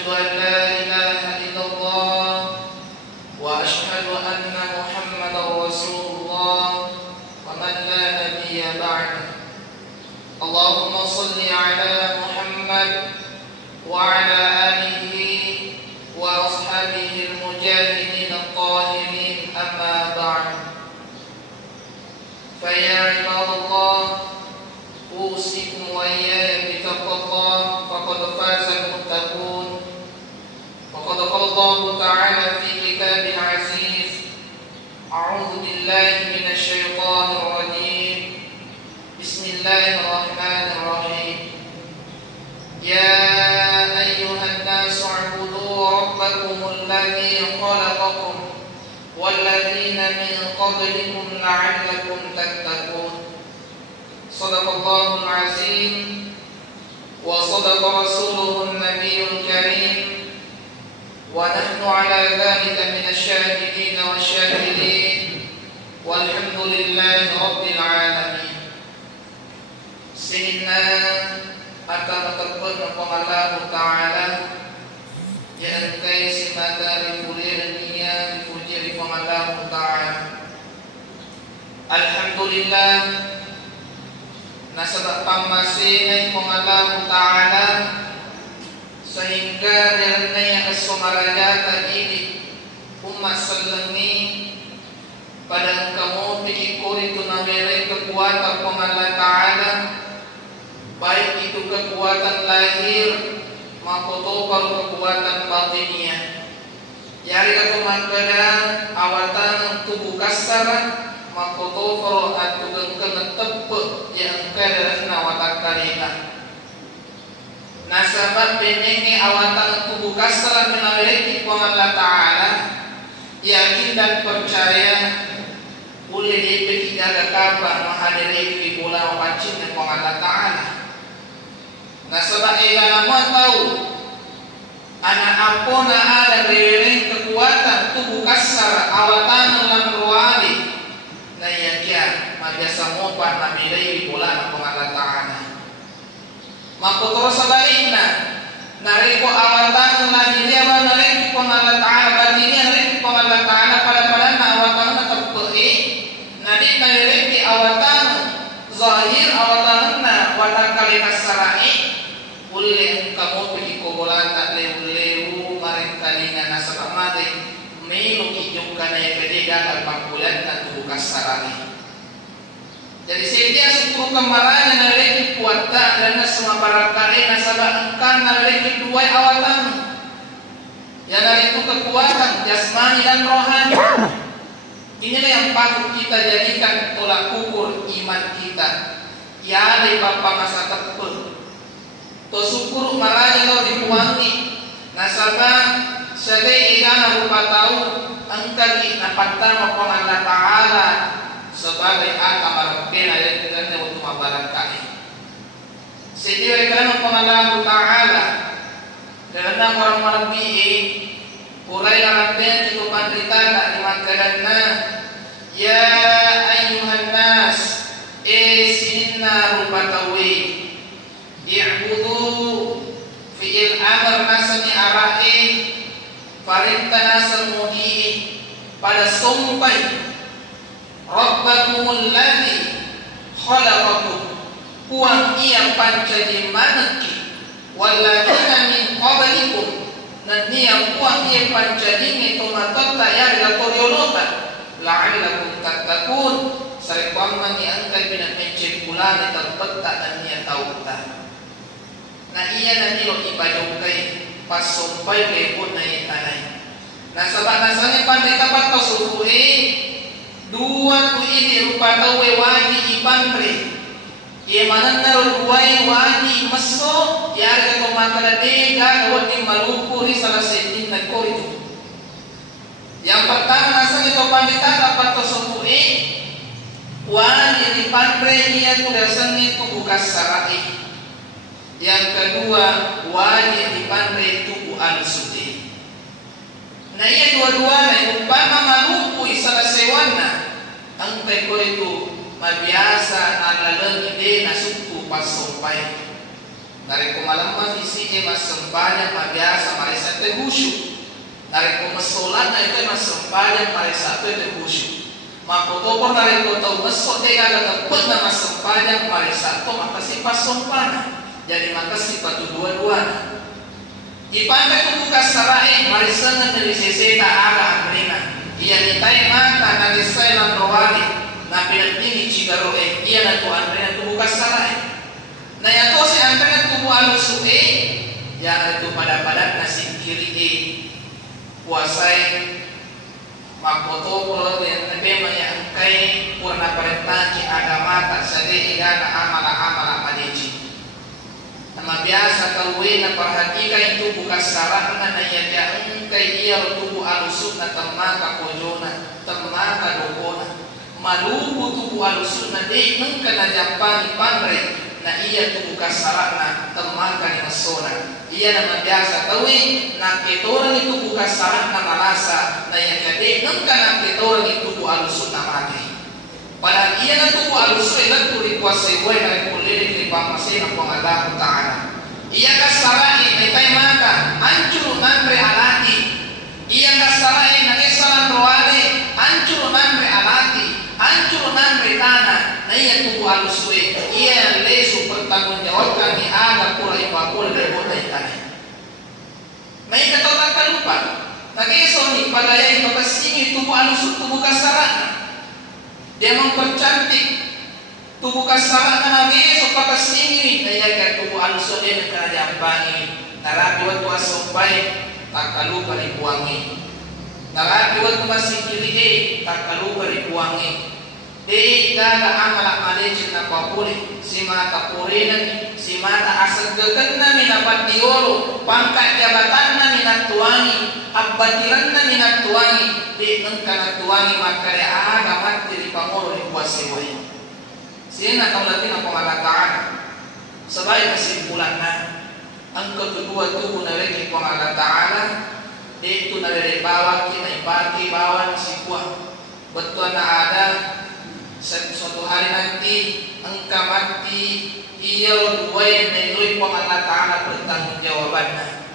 أشهد أن لا إله إلا الله وأشهد أن محمدا رسول الله ومن لا نبي بعده. اللهم صل على محمد وعلى آله وأصحابه المجاهدين الطاهرين، أما بعد. فيا عباد الله، أوصيكم وإياي بتقوى الله، فقد فاز المتقون. وقد قال الله تعالى في كتاب عزيز: أعوذ بالله من الشيطان الرجيم، بسم الله الرحمن الرحيم. يا أيها الناس اعبدوا ربكم الذي خلقكم والذين من قبلكم لعلكم تتقون. صدق الله العظيم وصدق رسوله النبي الكريم، ونحن على ذلك من الشاهدين والشاهدين، والحمد لله رب العالمين. Sehingga akan terpenuh Allah Ta'ala yang kaya semata dipulir dunia dipuji Allah Ta'ala. Alhamdulillah nasabak pamasin Allah Ta'ala sehingga dari yang asmaraya ini umat seleni pada kamu pikir itu nabere kekuatan Allah Ta'ala, baik itu kekuatan lahir maupun kekuatan batiniah. Yari kekuatan awatan tubuh kasar maupun atugan kenetep yang keadaan awatan karina. Nasabah benengi awatan tubuh kasar menawiri Allah Ta'ala, yakin dan percaya boleh dipikirkan kabar menghadiri di bulan wajib dengan Allah Ta'ala. Nasabah ila nama tahu anak ampona ada rewering kekuatan tubuh kasar awatan lan ruali na yakia mabiasa mopa na milay di bulan Allah Ta'ala. Makutro sebaliknya nariko awatan lan iliawa nariko Allah Ta'ala batini nariko Allah Ta'ala pada na awatan na terpei nadi nariko awatan zahir awatan na watak kali kasarai boleh kamu pergi kobolan tak lewu-lewu maring kalingan nasabak mati melu kijungkan yang gede gagal pangkulan dan tubuh kasarani. Jadi sehingga sepuluh kemarannya naleki kuatan dan semua para kali nasabak engkan naleki dua awatan yang dari itu kekuatan jasmani dan rohani. Inilah yang patut kita jadikan tolak ukur iman kita. Ya dari bapak masa tepun to syukur marahnya lo dipuangi nasabah sedai igana rupa tahu angkali napatama po Allah Ta'ala sebagai akam rabbina yang kita untuk mabaran kali. Sehingga karena po Allah Ta'ala karena orang marabi urai rabbina itu pandritan tak dimakanna ya ayyuhan nas sinna rupa tawi i'budu fi'il amr nasani ara'i perintah nasal mudi pada sumpai rabbakumul ladzi khalaqakum kuang ia pancadi manaki walladzina min qablikum nan ia kuang ia pancadi itu matata ya latoriolota la'allakum tattaqun sari kuang ni angkai bina mencek bulan terpetak dan ia tahu tak. Nah iya nanti lo ibadah kai pas sampai lebut naik tanah. Nah sebab nasanya pandai tapat kau subuhi dua tu ini rupa tahu wadi ipandre. Ia mana naruh dua wadi mesok ya ada kau makan dega kau di Maluku di salah satu negara itu. Yang pertama nasanya kau pandai tapat kau subuhi wadi ipandre ia tu dasarnya tu bukan sarai. Yang kedua wajib dipandai tubuh al-suti. Nah ia dua-duanya umpama Maluku isalah sewana angkai ko itu mabiasa ala lengi de na suku pas sampai Nareko malamma visi mas sempanya biasa marisa te khusyuk. Nareko masolat na itu mas sempanya marisa te khusyuk. Maka topor nareko tau masok te ada tepat na mas sempanya marisa to maka sifat sompana. Jadi maka sifat dua-duanya. Ipanta tubuh kasarain marisangan dari seseta aga amrina. Ia nitai mata na disay lang rawali na pinagdini chigaroe. Ia na tu amrina tubuh kasarain. Na yato si amrina tubuh alusuke. Ia na tu pada-pada na singkiri puasay makoto pula yang tema yang angkai purna perintah ada mata sade igana amala-amala madeci. Nama biasa kaluin na perhatikan itu bukan sarana na iya engkai iya tubuh alusuk na temaka kojona temaka dokona malubu tubuh alusuk na de engka na jampani pandre na iya tubuh kasarana temaka ni masona iya nama biasa kaluin na ketorang itu bukan sarana malasa na iya de engka na ketorang itu tubuh alusuk na mati. Padahal ia na tubuh alusuk na turi kuasai buai na kulili ni pamasay na Allah Ta'ala. Ia kasarain netai maka hancur namre alati. Ia kasarain na kesalan roale hancur namre alati, hancur namre tanah. Na ia tubuh alusuk ia lesu bertanggungjawabkan ni ada pula ipakul dari kota itane. Na ia kata tak lupa. Na keso ni padaya ipakasini tubuh alusuk tubuh kasarana. Dia mempercantik tubuh kasarana nabi sopakas tinggi daya kan tubuh alusuk dia nak jambangi narapi waktu asompai tak kalupa dibuangi narapi waktu masih kiri tak kalupa dibuangi deh gada amalak malejin apa boleh si mata purenan si mata asal gekena minapat dioro pangkat jabatan minat tuangi abadiran minat tuangi deh engkana tuangi maka dia agamat jadi pangoro dikuasai wahyu. Sehingga tahu lagi nak pengalataan sebagai kesimpulannya angka kedua tubuh dari Allah Ta'ala itu dari bawah kita ipati bawah si kuah betul ada suatu hari nanti engkau mati ia dua yang menilai Allah Ta'ala bertanggung jawabannya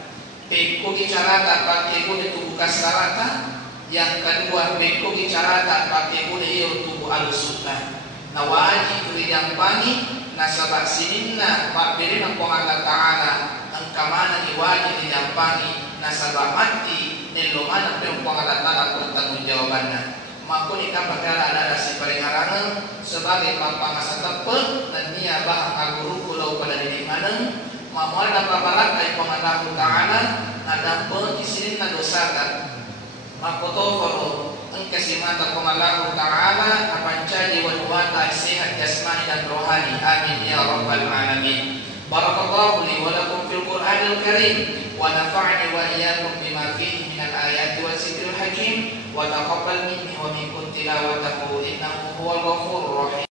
beko bicara tak pakai boleh tubuh kasarata yang kedua beko bicara tak pakai boleh ia tubuh alusukna na wajib dijampani na sabak sininna papiri ng Allah Ta'ala ang kamana ni wajib dijampani na sabak mati niluman ang Allah Ta'ala bertanggung jawabannya maka nikah pagkala ada si peringarangan sebagai pampangasa tepat dan niya bahang aguru kulau pada diri manang mamual na papalat ay Allah Ta'ala na dampang isinin na dosakan maka tokoro ang kasimata kong Allah Ta'ala apancaji wa nuwata sehat jasmani dan rohani amin ya rabbal alamin. Barakallahu li wa lakum fil Qur'anil Karim wa nafa'ani wa iyyakum bima fihi minal ayati wa zikril hakim wa taqabbal minni wa minkum tilawatahu innahu huwal ghafurur rahim.